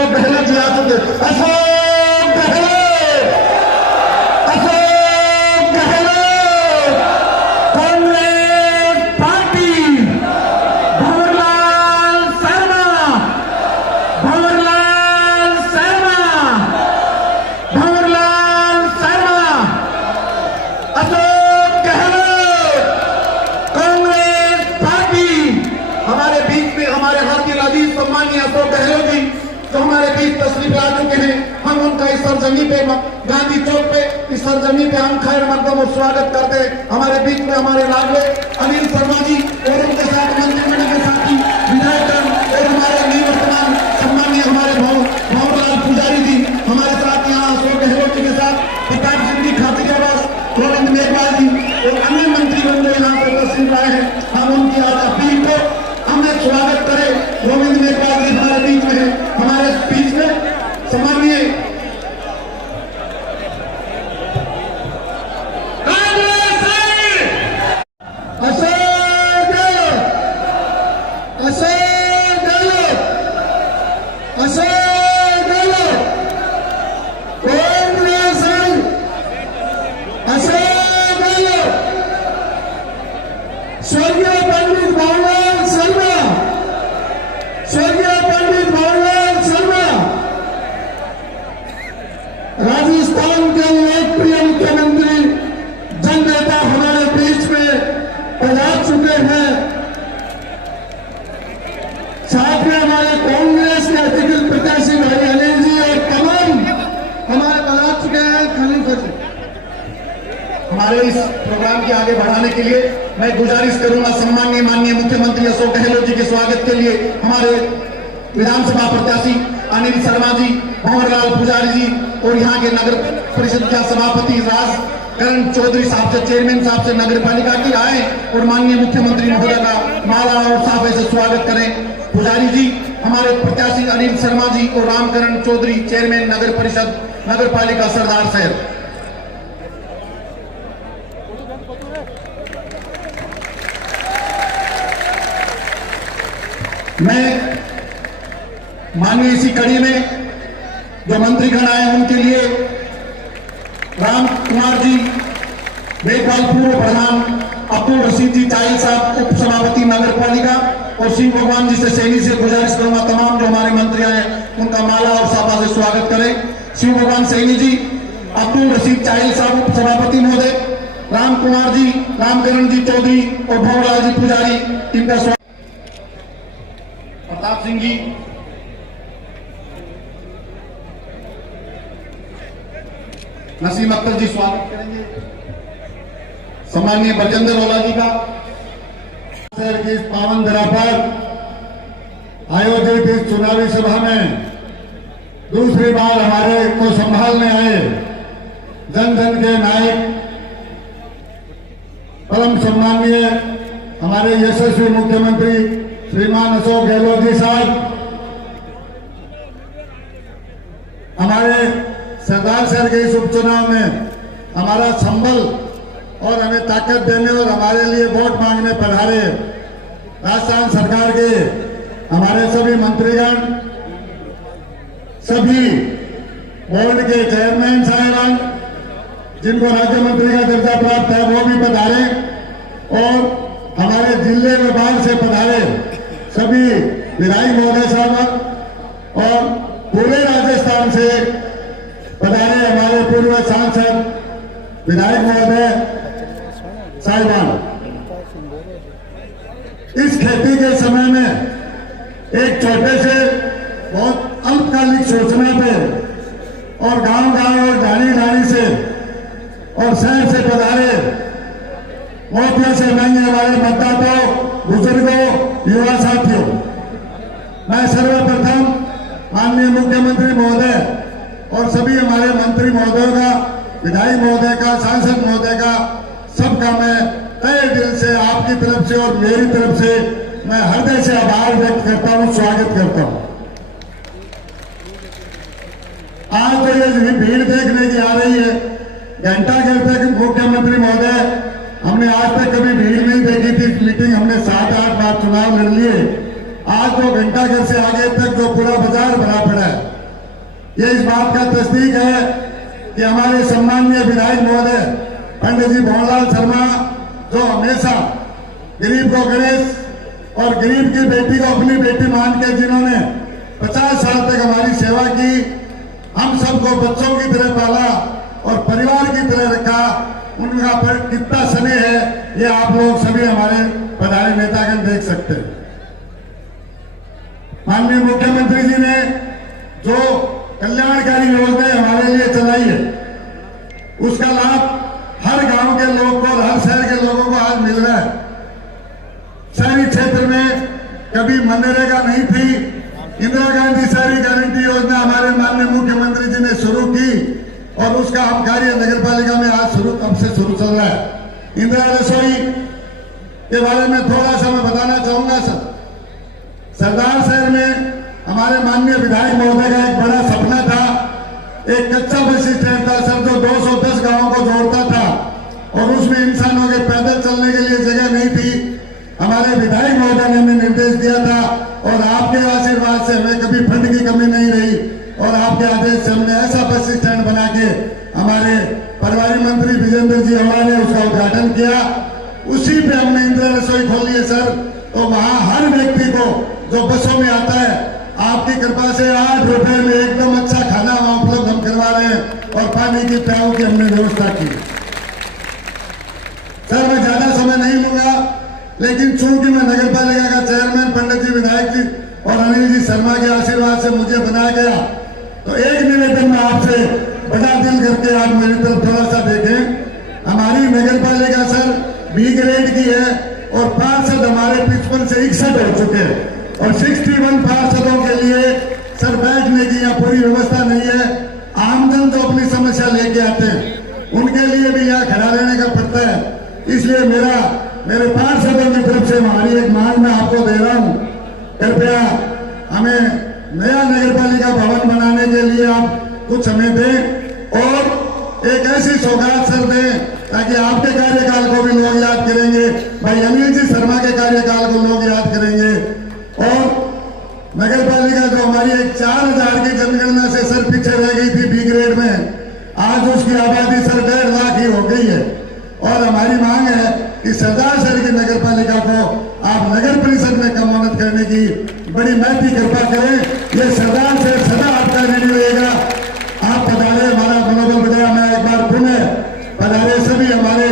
अशोक गहलोत जी आ चुके। Ashok Gehlot, Ashok Gehlot, Congress party, Bhanwarlal Sharma, Bhanwarlal Sharma, Bhanwarlal Sharma, Ashok Gehlot, Congress party. हमारे बीच में हमारे हाथी अजीज सम्मानीय अशोक गहलोत जी जो हमारे बीच तशरीफ ला चुके हैं, हम उनका इस सरजमी पे गांधी चौक पे इस सरजमी पे हम खैर मकदम और स्वागत करते हैं। हमारे बीच में हमारे लाडले अनिल शर्मा जी और उनके साथ मंत्रिमंडल के साथी विधायक और हमारे निवर्तमान सम्मानीय हमारे भंवरलाल पुजारी जी हमारे साथ यहाँ अशोक गहलोत जी के साथ प्रताप सिंह जी खातिरदास, गोविंद मेघवाल जी और अन्य मंत्रीगण यहाँ पे तशरीफ लाए हैं। हम उनकी आज अपील को हमें स्वागत करें। गोविंद मेघवाल जी हमारे बीच में है, हमारे बीच में सम्मानीय अशोक गहलोत, अशोक गहलोत, अशोक गहलोत, कांग्रेस, अशोक गहलोत, स्वर्गीय पंडित भंवरलाल शर्मा, स्वर्गीय पंडित भंवरलाल शर्मा राजस्थान के लोकप्रिय मुख्यमंत्री जननेता हमारे बीच में पधार चुके हैं। साथ में हमारे कांग्रेस के टिकट प्रत्याशी भाई अनिल जी और तमाम हमारे पधार चुके हैं। खलीफा जी हमारे इस प्रोग्राम के आगे बढ़ाने के लिए मैं गुजारिश करूंगा सम्मानीय माननीय मुख्यमंत्री अशोक गहलोत जी के स्वागत के लिए हमारे विधानसभा प्रत्याशी अनिल शर्मा जी, भंवरलाल पुजारी जी और यहाँ के नगर परिषद के सभापति राजकरण चौधरी साहब से, चेयरमैन साहब से नगर पालिका की आए और माननीय मुख्यमंत्री महोदय का माला और साफे से स्वागत करें। पुजारी जी, हमारे प्रत्याशी अनिल शर्मा जी और रामकरण चौधरी, चेयरमैन नगर परिषद नगर पालिका सरदार शहर। मैं माननीय इसी कड़ी में जो मंत्रीगण आए उनके लिए राम कुमार जी मेघवाल पूर्व प्रधान, अब्दुल रशीद जी चाइल साहब उप सभापति नगर पालिका और शिव भगवान जी से सैनी से गुजारिश करूंगा तमाम जो हमारे मंत्री आए उनका माला और साफा से स्वागत करें। शिव भगवान सैनी जी, अब्दुल रशीद चाइल साहब उप सभापति महोदय, राम कुमार जी, रामकरण जी चौधरी और भंवरलाल जी पुजारी, इनका स्वागत। प्रताप सिंह जी, नसीम अख्तर जी स्वागत करेंगे। सम्मानीय बरजिंदर ओला जी का शहर की इस पावन धरा पर आयोजित इस चुनावी सभा में दूसरी बार हमारे को संभालने आए जन जन के नायक परम सम्मानीय हमारे यशस्वी मुख्यमंत्री श्रीमान अशोक गहलोत जी साहब, हमारे सरदार शहर के इस उपचुनाव में हमारा संबल और हमें ताकत देने और हमारे लिए वोट मांगने पधारे राजस्थान सरकार के हमारे सभी मंत्रीगण, सभी बोर्ड के चेयरमैन साहिबान जिनको राज्य मंत्री का दर्जा प्राप्त है वो भी पधारे और हमारे जिले में बाहर से पधारे सभी विधायक महोदय साहब और पूरे राजस्थान से पधारे हमारे पूर्व सांसद विधायक महोदय साहिबान। इस खेती के समय में एक छोटे से बहुत अल्पकालिक सूचना पे और गांव-गांव और ढाणी-ढाणी से और शहर से पधारे मोतियों से महंगे हमारे मतदाताओं, बुजुर्गों, युवा साथियों, मैं सर्वप्रथम माननीय मुख्यमंत्री महोदय और सभी हमारे मंत्री महोदयों का, विधायक महोदय का, सांसद महोदय का, सबका मैं तहे दिल से आपकी तरफ से और मेरी तरफ से मैं हृदय से आभार व्यक्त करता हूं, स्वागत करता हूं। आज तो ये भीड़ देखने की आ रही है, घंटा घर तक मुख्यमंत्री महोदय हमने आज तक कभी भीड़ नहीं देखी थी। मीटिंग हमने 7-8 बार चुनाव लड़ लिए, आज तो घंटा घर से आगे तक जो पूरा बाजार भरा पड़ा है ये इस बात का तस्दीक है कि हमारे सम्माननीय विधायक महोदय पंडित जी भंवरलाल शर्मा, जो हमेशा गरीब को गणेश और गरीब की बेटी को अपनी बेटी मान के जिन्होंने 50 साल तक हमारी सेवा की, हम सबको बच्चों की तरह पाला और परिवार की तरह रखा, उनका कितना स्नेह है ये आप लोग सभी हमारे पधारे नेतागण देख सकते हैं। माननीय मुख्यमंत्री जी ने जो कल्याणकारी योजनाएं हमारे लिए चलाई है, उसका लाभ हर गांव के लोग को और हर शहर के लोगों को आज मिल रहा है। शहरी क्षेत्र में कभी मनरेगा नहीं थी, इंदिरा गांधी शहरी गारंटी योजना हमारे माननीय मुख्यमंत्री जी ने शुरू की और उसका हम कार्य नगर पालिका में आज कब से शुरू चल रहा है। इंदिरा रसोई के बारे में थोड़ा सा मैं बताना चाहूंगा सर। सरदार शहर में हमारे माननीय विधायक महोदय का एक बड़ा सपना था, एक कच्चा बस स्टैंड था सर, जो 210 गांवों को जोड़ता था और उसमें इंसानों के पैदल चलने के लिए जगह नहीं थी। हमारे विधायक महोदय ने हमें निर्देश दिया था और आपके आशीर्वाद से हमें कभी फंड की कमी नहीं रही और आपके आदेश से हमने ऐसा बस स्टैंड बना के हमारे परिवहन मंत्री विजेंद्र जी हमारे ने उसका उद्घाटन किया। उसी पे हमने इंदिरा रसोई खोली है सर। तो वहां हर व्यक्ति को जो बसों में आता है, आपकी कृपा से 8 रुपए में एकदम अच्छा खाना वहां उपलब्ध हम करवा रहे हैं और पानी की प्याऊ की हमने व्यवस्था की। सर मैं ज्यादा समय नहीं लूंगा, लेकिन चूंकि मैं नगर पालिका का चेयरमैन पंडित जी विधायक जी और अनिल जी शर्मा के आशीर्वाद से मुझे बनाया गया, तो एक निवेदन में आपसे बड़ा दिल करके आप मेरी तरफ थोड़ा सा देखें। हमारी नगर पालिका सर B ग्रेड की है और पार्षद हमारे 55 से 61 हो चुके हैं और 61 पार्षदों के लिए सर बैठने की यहाँ पूरी व्यवस्था नहीं है। आमजन जो अपनी समस्या लेके आते हैं उनके लिए भी यहाँ खड़ा रहने का पड़ता है। इसलिए मेरे पार्षदों की तरफ से हमारी एक मांग मैं आपको दे रहा हूँ, कृपया हमें नया नगर पालिका भवन बनाने के लिए आप कुछ हमें दें और एक ऐसी सौगात सर दें ताकि आपके कार्यकाल को भी लोग याद करेंगे, भाई अनिल जी शर्मा के कार्यकाल को लोग याद करेंगे। और नगर पालिका जो हमारी एक 4000 की जनगणना से सर पीछे रह गई थी B ग्रेड में, आज उसकी आबादी सर 1.5 लाख ही हो गई है और हमारी मांग है कि सरदार शहर की नगर पालिका को आप नगर परिषद में कमोन्नत करने की बड़ी महती कृपा करें। ये सरदार शहर सदा आपका ऋणी रहेगा। आप पधारे, हमारा मनोबल बढ़ाया। मैं एक बार पुनः पधारे सभी हमारे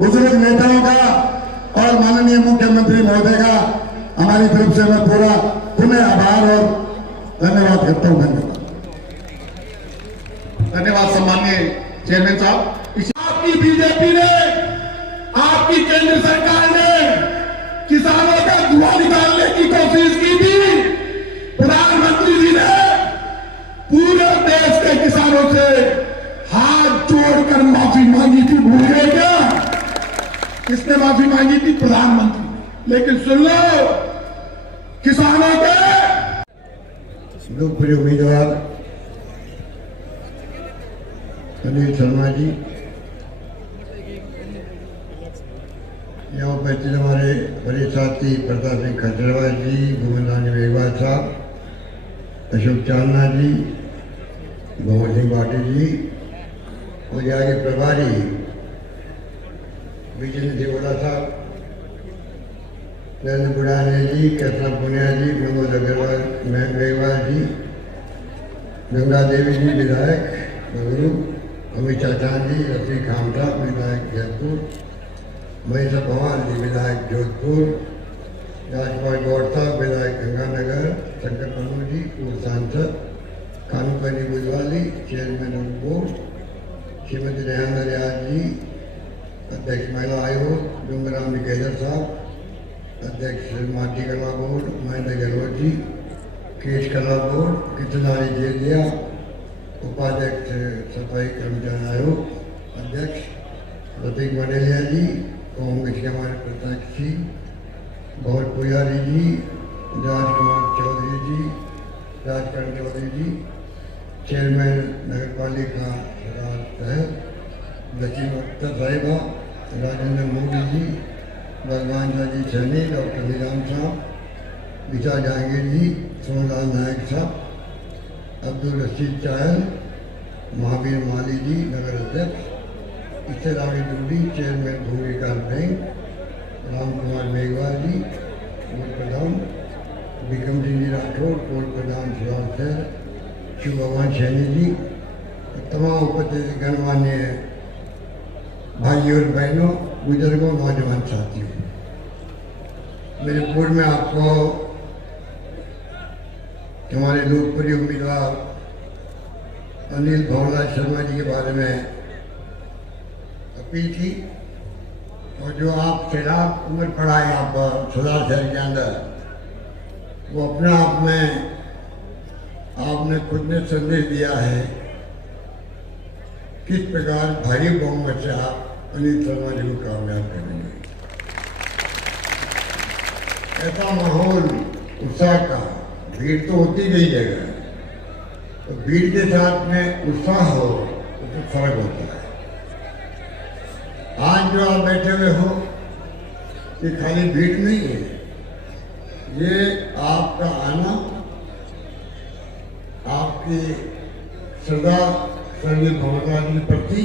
बुजुर्ग नेताओं का और माननीय मुख्यमंत्री महोदय का हमारी तरफ से मैं पूरा पुनः आभार और धन्यवाद करता हूँ। धन्यवाद सम्माननीय चेयरमैन साहब। आपकी बीजेपी ने, आपकी केंद्र सरकार ने किसानों का धुआं निकालने की कोशिश की थी। प्रधानमंत्री जी ने पूरे देश के किसानों से हाथ जोड़कर माफी मांगी थी, भूल गए क्या? किसने माफी मांगी थी? प्रधानमंत्री। लेकिन सुन लो, किसानों के लोकप्रिय उम्मीदवार अनिल शर्मा जी, यहाँ उपस्थित हमारे बड़े साथी प्रताप सिंह खजरवाल जी, गोविंदानी मेघवाल साहब, अशोक चांदना जी, भवन सिंह भाटी जी और यहाँ के प्रभारी विजेंद्र देवड़ा साहब, नरेंद्र बुढ़ाने जी, कृष्णा पुनिया जी, प्रमोद अग्रवाल मेघवाल जी, गंगा देवी जी विधायक बंगलुरु, अमित चाचान जी, रफीक खामटा विधायक जयपुर, महेश पवार जी विधायक जोधपुर, राजपाल गौड़ साहब विधायक गंगानगर, शंकर कपूर जी पूर्व सांसद, कानूपनी बुजवाली chairman of board, Shrimati Rehana Riyaz ji अध्यक्ष महिला आयोग, डूंगराम निकेदर साहब अध्यक्ष माटी कला बोर्ड, महेंद्र गहलोत जी केश कला बोर्ड, कितनारी जेलिया उपाध्यक्ष सफाई कर्मचारी आयोग, अध्यक्ष प्रतीक मंडेलिया जी, कांग्रेस के हमारे प्रत्यक्ष जी, गौर पुजारी जी, राजकुमार चौधरी जी, राजकरण चौधरी जी, चेयरमैन नगर पालिका साहब, नसीम अख्तर साहिबा, राजेंद्र मोदी जी, भगवान जी सैनी, डॉक्टर निजाम साहब, विशा जहांगीर जी, सोनलाल नायक साहब, अब्दुल रशीद चाहल, महावीर माली जी नगर अध्यक्ष, इससे रावी डूडी चेयरमैन भूमि विकास बैंक, राम कुमार मेघवाल जी पूर्व प्रधान, विक्रम सिंह जी राठौर पूर्व प्रधान सुधार शहर, शिव भगवान सैनी जी, तमाम उपस्थित गणमान्य भाइयों और बहनों, बुजुर्गों, नौजवान साथियों, मेरे पूर्व में आपको हमारे लोकप्रिय उम्मीदवार अनिल भंवरलाल शर्मा जी के बारे में अपील की, और जो आप सैलाब उम्र पड़ा है यहाँ पर सुधार शहर के अंदर, वो अपने आप में आपने खुद ने संदेश दिया है किस प्रकार भारी बहुमत से आप अनिल शर्मा जी को कामयाब करेंगे। ऐसा माहौल उत्साह का, भीड़ तो होती गई जगह, तो भीड़ के साथ में उत्साह हो तो फर्क होता है। आज जो आप बैठे हुए हो ये खाली भीड़ नहीं है, ये आपका आना, आपकी श्रद्धा स्वर्गीय भंवरलाल जी के प्रति,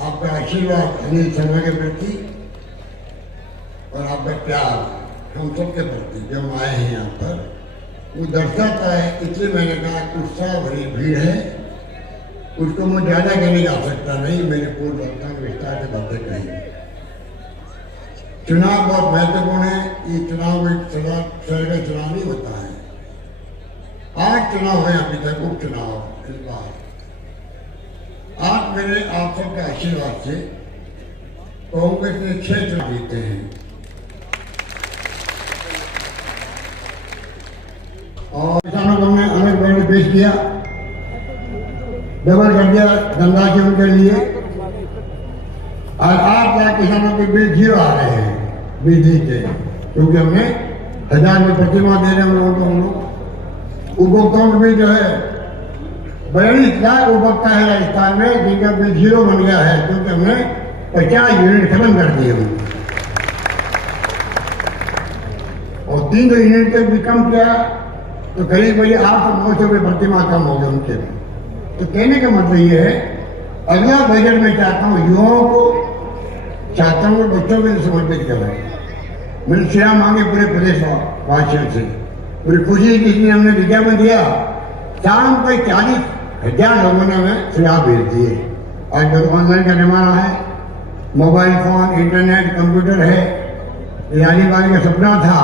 आपका आशीर्वाद अनिल शर्मा के प्रति और आपका प्यार हम सबके प्रति जो हम आए हैं यहाँ पर, वो दर्शाता है। इसलिए मैंने कहा उत्साह भरी भीड़ है, उसको मैं ज़्यादा कहने जा सकता नहीं, मैंने पूर्व वक्ता के विस्तार से बातें कही। चुनाव बहुत महत्वपूर्ण है, ये चुनाव एक शहर का चुनाव नहीं होता है। 8 चुनाव है अभी तक, उपचुनाव इस बार। आज मेरे आप सबके आशीर्वाद से कांग्रेस ने 6 चुनाव जीते हैं, और किसानों को हमने अलग अलग पेश किया, डबल कर दिया धनराशि उनके लिए, और 8 लाख किसानों के बिल 0 आ रहे हैं बिजली के, क्योंकि हमने 1000 में प्रतिमाह दे रहे हैं हम लोग। उपभोक्ताओं के बिल जो है 42 लाख उपभोक्ता है राजस्थान में जिनका बिल 0 बन गया है, क्योंकि हमने 50 यूनिट खत्म कर दिए हम, और 3 यूनिट तक भी कम किया तो करीब करीब 800-900 रुपये प्रतिमाह कम हो गए उनके। तो कहने का मतलब ये है, अगला बजट में चाहता हूँ युवाओं को, चाहता हूँ बच्चों को समर्पित करें। मैंने श्रेया मांगे पूरे प्रदेश वासियों से, पूरी खुशी किसने हमने विज्ञापन दिया, शाम को 40,000 लोगों ने हमें सुझाव भेज दिए। आज ऑनलाइन का जमाना है, मोबाइल फोन, इंटरनेट, कंप्यूटर है। यानी बारी का सपना था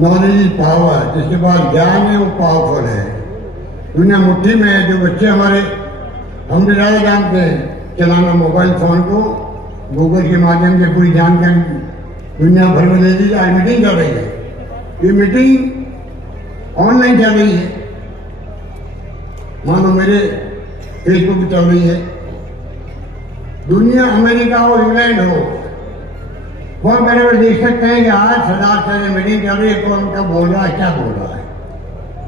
नॉलेज इज पावर, जिसके पास ज्ञान है वो पावरफुल है। दुनिया मुट्ठी में है। जो बच्चे हमारे, हम भी ज़्यादा जानते हैं चलाना मोबाइल फोन को, गूगल के माध्यम से पूरी जानकारी दुनिया भर में ले लीजिए। आज मीटिंग चल रही है, ये मीटिंग ऑनलाइन चल रही है, मानो मेरे फेसबुक पर चल रही है। दुनिया अमेरिका हो, इंग्लैंड हो, बहुत बड़े बड़े देख सकते हैं कि आज सरदार साहब मीटिंग चल रही है, कौन क्या बोल रहा है, क्या बोल रहा है।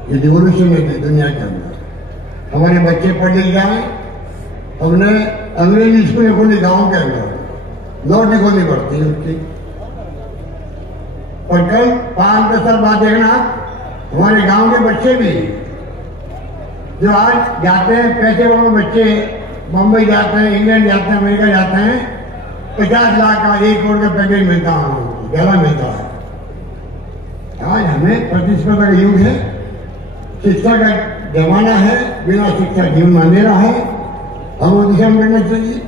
ये रिवोल्यूशन है दुनिया के अंदर। हमारे बच्चे पढ़ लिख जाए, हमने अंग्रेजी स्कूल खोली गाँव के अंदर, लौट नहीं खोलनी पड़ती है उसकी। और कल 5-10 साल बाद देखना, हमारे गांव के बच्चे भी जो आज जाते हैं, पैसे वाले बच्चे बम्बई जाते हैं, इंग्लैंड जाते हैं, अमेरिका जाते हैं, 50 लाख का 1 करोड़ का पैकेज मिलता है, ज्यादा मिलता है। आज हमें प्रतिस्पर्धा का युग है, शिक्षा का जमाना है, बिना शिक्षा जीवन अंधेरा है, हम उस दिशा में बढ़ना चाहिए।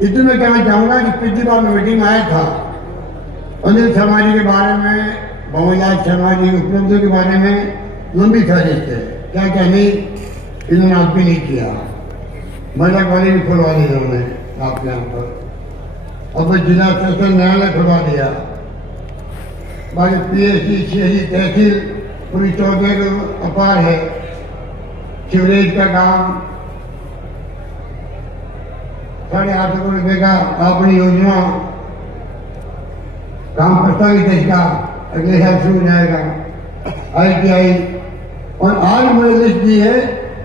इतना मैं कहना चाहूंगा कि पिछली बार मैं मीटिंग आया था, अनिल शर्मा जी के बारे में, भंवरलाल शर्मा जी की उपलब्धियों के बारे में लंबी फहरिस्त है, क्या क्या नहीं इन्होंने आप भी नहीं किया। महिला कॉलेज भी खुलवा दी इन्होंने आपके यहाँ पर, अब जिला सेशन न्यायालय खुलवा दिया, बाकी PSC, CSC, तहसील पूरी 14 अपार है। सीवरेज का काम 8.5 करोड़ रुपये का अपनी योजना काम प्रस्तावित है, इसका अगले साल शुरू हो जाएगा। ITI, और आज मुझे लिस्ट दी है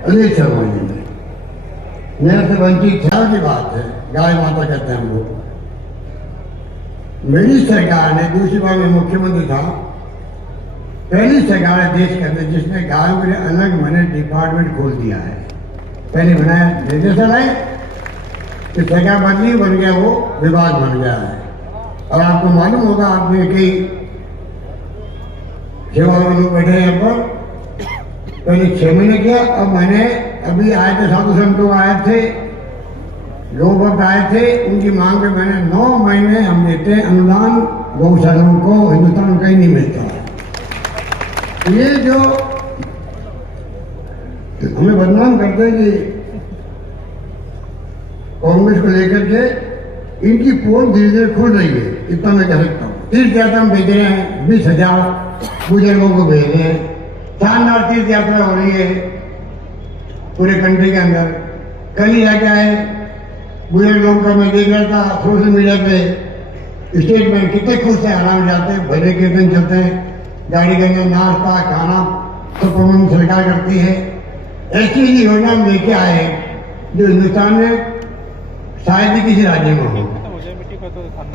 अनिल शर्मा जी ने, मेरे से वंचित ख्याल की बात है, गाय माता कहते हैं हम लोग। मेरी सरकार ने दूसरी बार में मुख्यमंत्री था, पहली सरकार है देश के अंदर जिसने गायों के लिए अलग मैंने डिपार्टमेंट खोल दिया है। पहले बनाया निर्देशालय, फिर सरकार बदली, बन गया वो विभाग बन गया है। और आपको मालूम होगा, आपने कई सेवा में लोग बैठे हैं पर पहले 6 महीने किया। अब मैंने अभी आए थे साधु संतों आए थे, लोग वक्त आए थे, उनकी मांग पे मैंने 9 महीने हम देते हैं अनुदान गौशालाओं को, हिंदुस्तान में कहीं नहीं मिलता। ये जो हमें बदनाम करते हैं कि कांग्रेस को लेकर के, इनकी पोल धीरे धीरे खुल रही है, इतना मैं कह सकता हूँ। तीर्थ यात्रा हम भेज रहे हैं, 20,000 बुजुर्गों को भेज रहे हैं। शानदार तीर्थ यात्रा हो रही है पूरे कंट्री के अंदर। कल ही क्या है, बुजुर्ग लोगों का मैं देख रहा था सोशल मीडिया पे, स्टेटमेंट कितने खुश हैं, आराम जाते हैं, भजन कीर्तन चलते हैं, गाड़ी के अंदर नाश्ता खाना तो प्रबंध सरकार करती है। ऐसी ही योजना हम लेके आए हैं जो हिंदुस्तान में शायद ही किसी राज्य में हो।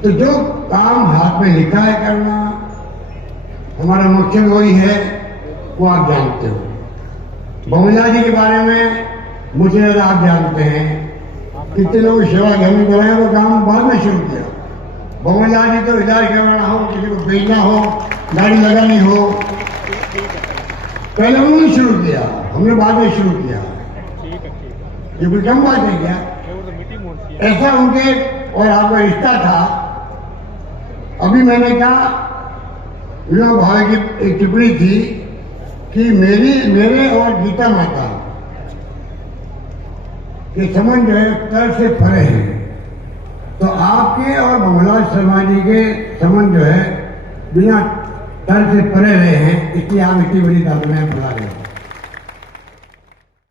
तो जो काम हाथ में लिखा है करना, हमारा मुख्य वही है, वो आप जानते हो। बहुमला जी के बारे में मुझे ज्यादा आप जानते हैं, कितने लोग सेवा घर में कराए, वो काम बाद में शुरू किया। बहुमला जी तो इलाज करवाना हो, किसी को भेजना हो, गाड़ी लगानी हो, पहले उन्होंने शुरू किया, हमने बाद में शुरू किया। ये कोई कम बात है क्या? ऐसा उनके और आपका रिश्ता था। अभी मैंने कहा, विनोबा भावे की एक टिप्पणी थी कि मेरे और गीता माता के संबंध जो है तर्क से परे हैं, तो आपके और भंवरलाल शर्मा जी के संबंध जो है बिना तर्क से परे रहे हैं, इसलिए आप इतनी बड़ी दादुनाएं बुला रहे हैं।